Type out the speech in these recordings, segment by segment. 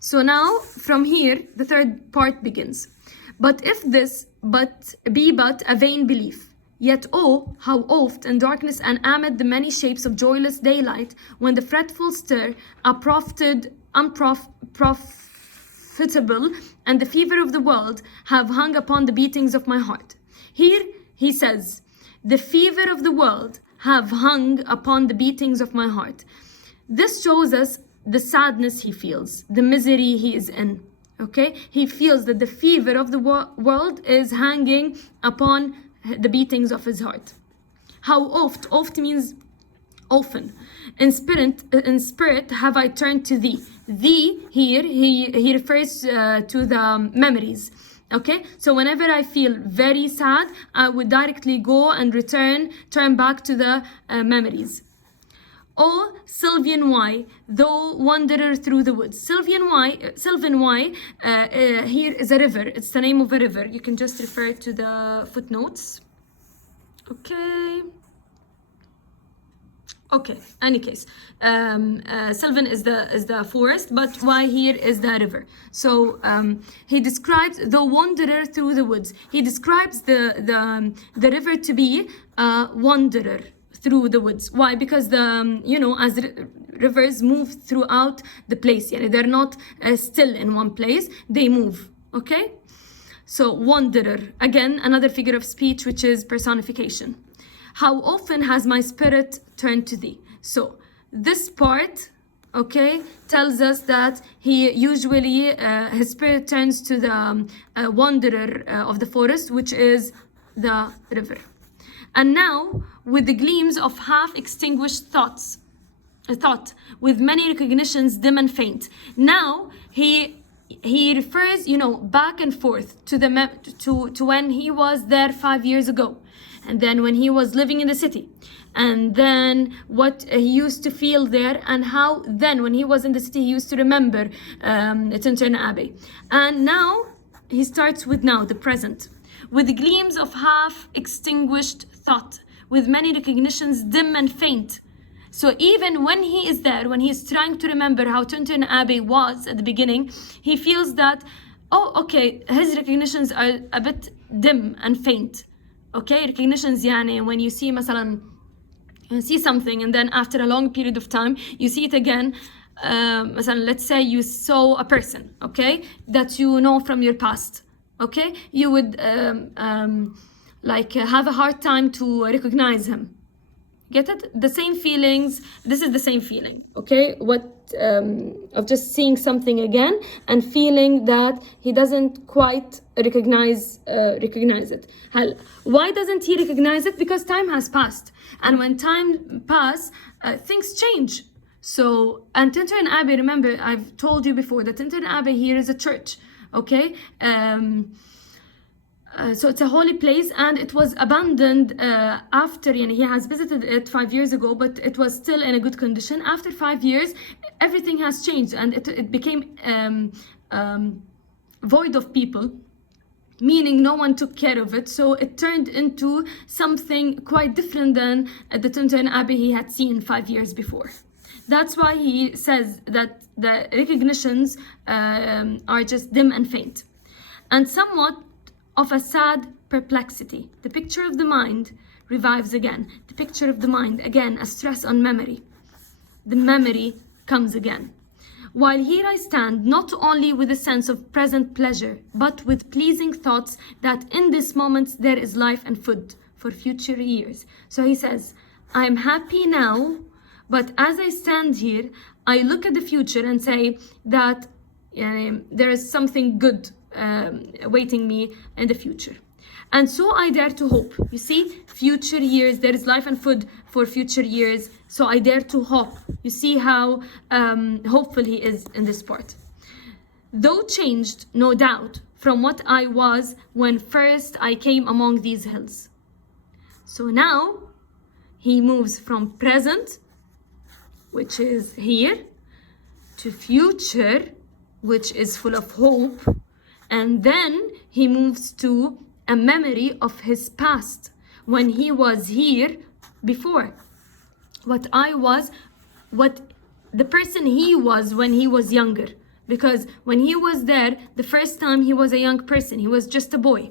So now from here, the third part begins. But if this be but a vain belief, yet oh, how oft in darkness and amid the many shapes of joyless daylight, when the fretful stir, unprofitable, and the fever of the world have hung upon the beatings of my heart. Here he says, the fever of the world have hung upon the beatings of my heart. This shows us the sadness he feels, the misery he is in. Okay, he feels that the fever of the world is hanging upon the beatings of his heart. How oft means often. In spirit have I turned to thee. Thee here he refers to the memories. Okay, so whenever I feel very sad, I would directly go and turn back to the memories. O Sylvan Y, though wanderer through the woods. Sylvan Y, here is a river. It's the name of a river. You can just refer to the footnotes. Okay, any case, Sylvan is the forest, but why here is the river. So he describes the wanderer through the woods. He describes the river to be a wanderer through the woods. Why? Because as rivers move throughout the place, they're not still in one place, they move. Okay, so wanderer, again another figure of speech, which is personification. How often has my spirit turned to thee? So this part, okay, tells us that he usually his spirit turns to the wanderer of the forest, which is the river. And now, with the gleams of half-extinguished thought, with many recognitions dim and faint. Now he refers, back and forth to when he was there 5 years ago, and then when he was living in the city, and then what he used to feel there, and how then when he was in the city he used to remember Tintern Abbey. And now he starts with now, the present, with the gleams of half-extinguished thought, with many recognitions dim and faint. So even when he is there, when he is trying to remember how Tintern Abbey was at the beginning, he feels that, his recognitions are a bit dim and faint. Okay, recognitions when you see مثلا, you see something and then after a long period of time you see it again. Let's say you saw a person, okay, that you know from your past. Okay, you would have a hard time to recognize him. Get it? The same feelings. This is the same feeling. Okay, of just seeing something again and feeling that he doesn't quite recognize it. Why doesn't he recognize it? Because time has passed, and when time passes, things change. So, and Tintern Abbey, remember, I've told you before that Tintern Abbey here is a church. Okay, so it's a holy place, and it was abandoned after he has visited it 5 years ago, but it was still in a good condition. After 5 years, everything has changed, and it became void of people, meaning no one took care of it. So it turned into something quite different than the Tintern Abbey he had seen 5 years before. That's why he says that the recognitions are just dim and faint, and somewhat of a sad perplexity. The picture of the mind revives again. The picture of the mind, again, a stress on memory. The memory comes again. While here I stand, not only with a sense of present pleasure, but with pleasing thoughts that in this moment there is life and food for future years. So he says, I am happy now, but as I stand here, I look at the future and say that there is something good awaiting me in the future. And so I dare to hope. You see, future years, there is life and food for future years. So I dare to hope. You see how hopeful he is in this part. Though changed, no doubt, from what I was when first I came among these hills. So now he moves from present, which is here, to future, which is full of hope. And then he moves to a memory of his past, when he was here before. What the person he was when he was younger. because when he was there, the first time he was a young person, he was just a boy.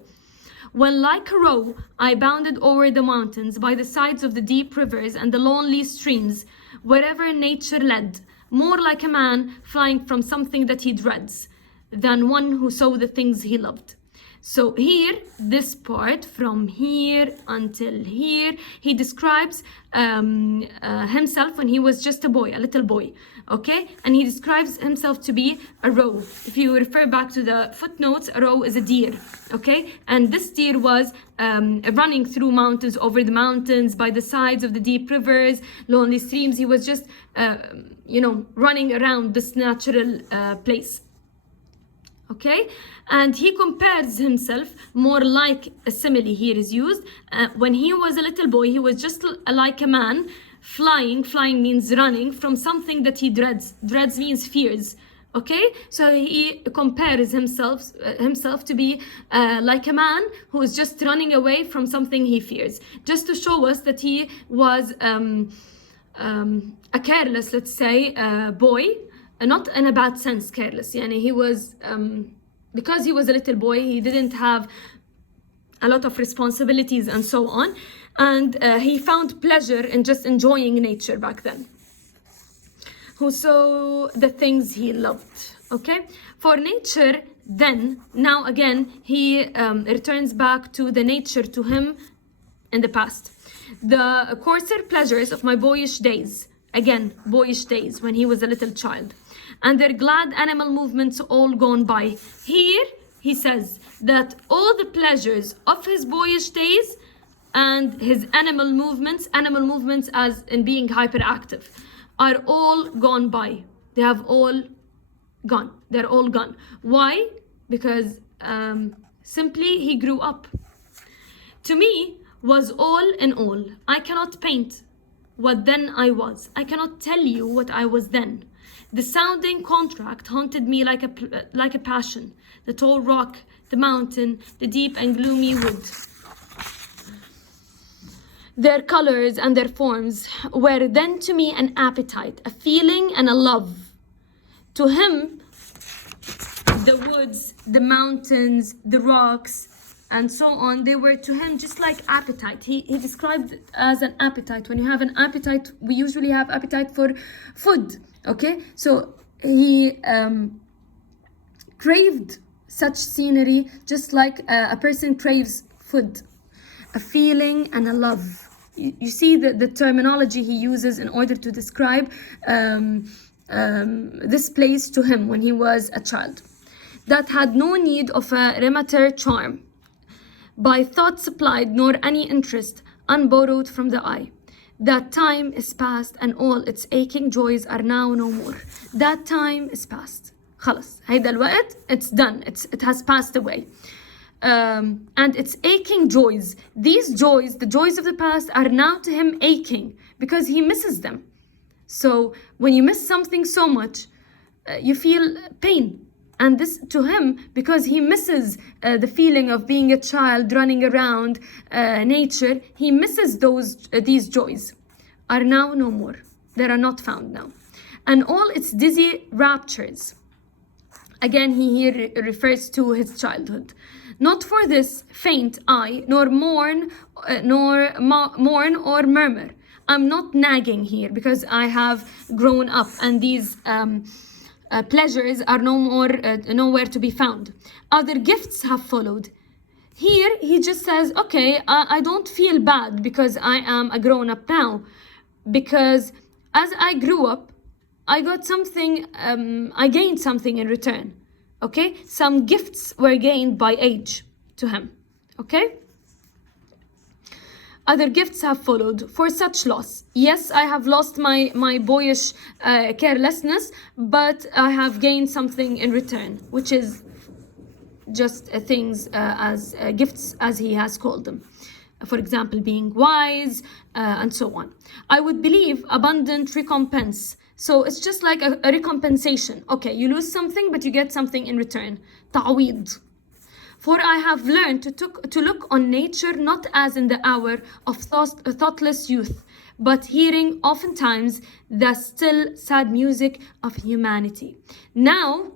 When like a roe, I bounded over the mountains by the sides of the deep rivers and the lonely streams, wherever nature led, more like a man flying from something that he dreads than one who saw the things he loved. So here, this part from here until here, he describes himself when he was just a boy, a little boy, okay? And he describes himself to be a roe. If you refer back to the footnotes, a roe is a deer, okay? And this deer was running through mountains, over the mountains, by the sides of the deep rivers, lonely streams. He was just, running around this natural place. Okay, and he compares himself more like a simile here is used. When he was a little boy, he was just like a man flying. Flying means running from something that he dreads. Dreads means fears. Okay, so he compares himself to be like a man who is just running away from something he fears, just to show us that he was a careless, let's say, boy. Not in a bad sense careless, yani he was because he was a little boy, he didn't have a lot of responsibilities and so on, and he found pleasure in just enjoying nature back then, who saw the things he loved. Okay, for nature then, now again he returns back to the nature to him in the past, the coarser pleasures of my boyish days, again boyish days when he was a little child, and their glad animal movements all gone by. Here he says that all the pleasures of his boyish days and his animal movements as in being hyperactive, are all gone by. They have all gone. They're all gone. Why? Because simply he grew up. To me was all in all. I cannot paint what then I was. I cannot tell you what I was then. The sounding contract haunted me like a passion. The tall rock, the mountain, the deep and gloomy wood. Their colors and their forms were then to me an appetite, a feeling and a love. To him, the woods, the mountains, the rocks, and so on, they were to him just like appetite. He described it as an appetite. When you have an appetite, we usually have appetite for food. Okay, so he craved such scenery just like a person craves food, a feeling and a love. You see the terminology he uses in order to describe this place to him when he was a child, that had no need of a remater charm, by thought supplied, nor any interest unborrowed from the eye. That time is past and all its aching joys are now no more. That time is past. خلص هيدا الوقت, it's done, it has passed away. And its aching joys, these joys, the joys of the past, are now to him aching because he misses them. So when you miss something so much, you feel pain. And this to him, because he misses the feeling of being a child running around nature, he misses these joys, are now no more. They are not found now. And all its dizzy raptures, again he here refers to his childhood. Not for this faint I, nor mourn or murmur. I'm not nagging here because I have grown up and these pleasures are nowhere to be found. Other gifts have followed. Here he just says, okay, I don't feel bad because I am a grown up now, because as I grew up, I got something, I gained something in return. Okay, some gifts were gained by age to him. Okay. Other gifts have followed for such loss. Yes, I have lost my boyish carelessness, but I have gained something in return, which is just things as gifts, as he has called them. For example, being wise and so on. I would believe abundant recompense. So it's just like a recompensation. Okay, you lose something, but you get something in return. Ta'weed. For I have learned to look on nature not as in the hour of thoughtless youth, but hearing oftentimes the still sad music of humanity. Now,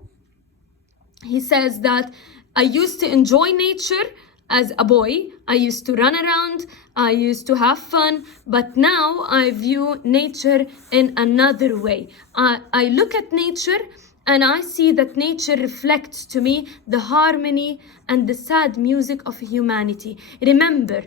he says that I used to enjoy nature as a boy. I used to run around, I used to have fun, but now I view nature in another way. I look at nature and I see that nature reflects to me the harmony and the sad music of humanity. Remember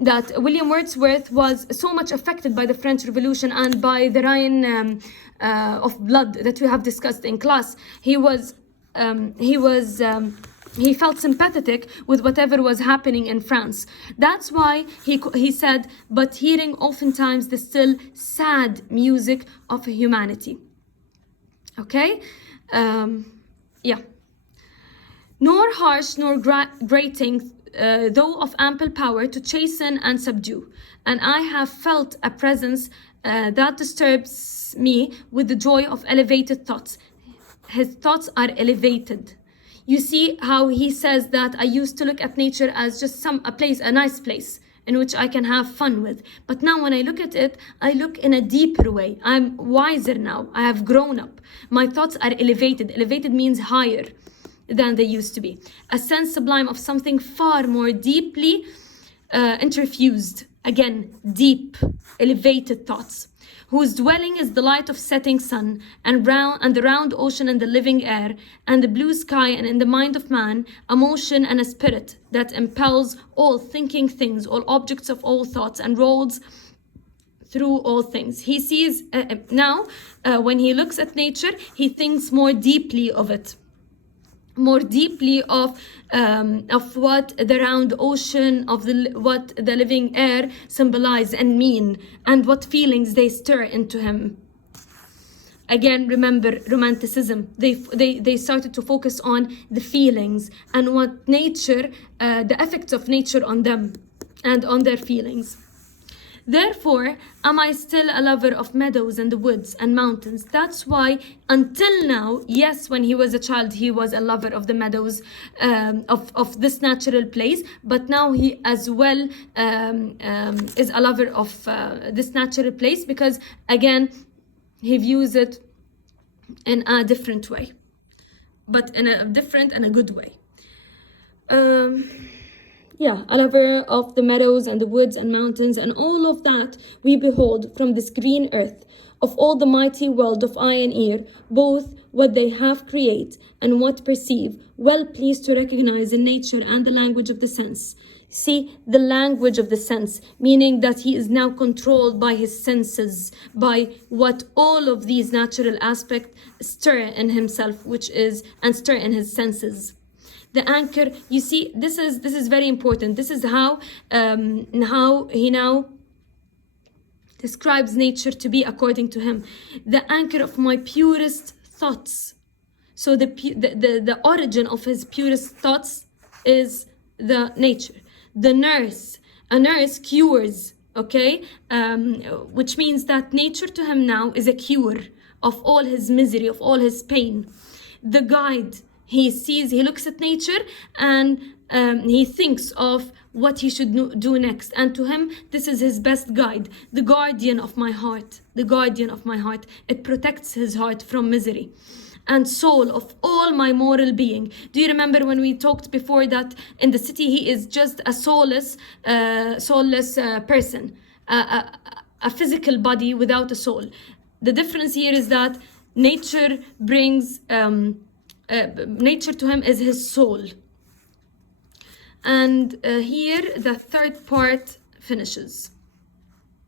that William Wordsworth was so much affected by the French Revolution and by the Rhine of blood that we have discussed in class. He felt sympathetic with whatever was happening in France. That's why he said, but hearing oftentimes the still sad music of humanity. Okay? Yeah. Nor harsh nor grating, though of ample power to chasten and subdue. And I have felt a presence that disturbs me with the joy of elevated thoughts. His thoughts are elevated. You see how he says that I used to look at nature as just a nice place in which I can have fun with. But now when I look at it, I look in a deeper way. I'm wiser now. I have grown up. My thoughts are elevated. Elevated means higher than they used to be. A sense sublime of something far more deeply interfused. Again, deep, elevated thoughts, whose dwelling is the light of setting sun, and the round ocean and the living air, and the blue sky, and in the mind of man, a motion and a spirit that impels all thinking things, all objects of all thoughts, and rolls through all things. He sees now, when he looks at nature, he thinks more deeply of it. More deeply of what the round ocean, what the living air symbolize and mean, and what feelings they stir into him. Again, remember Romanticism. They started to focus on the feelings and what nature, the effects of nature on them and on their feelings. Therefore, am I still a lover of meadows and the woods and mountains? That's why, until now, yes, when he was a child, he was a lover of the meadows, of this natural place. But now he as well is a lover of this natural place because, again, he views it in a different way, but in a different and a good way. Yeah, a lover of the meadows and the woods and mountains and all of that we behold from this green earth, of all the mighty world of eye and ear, both what they have create and what perceive, well pleased to recognize in nature and the language of the sense. See, the language of the sense, meaning that he is now controlled by his senses, by what all of these natural aspects stir in himself, and stir in his senses. The anchor, you see, this is very important. This is how he now describes nature to be according to him. The anchor of my purest thoughts. So the origin of his purest thoughts is the nature. A nurse cures, okay? Which means that nature to him now is a cure of all his misery, of all his pain. The guide, he looks at nature and he thinks of what he should do next. And to him, this is his best guide, the guardian of my heart, the guardian of my heart. It protects his heart from misery and soul of all my moral being. Do you remember when we talked before that in the city, he is just a soulless person, a physical body without a soul. The difference here is that nature brings... nature to him is his soul. And here the third part finishes.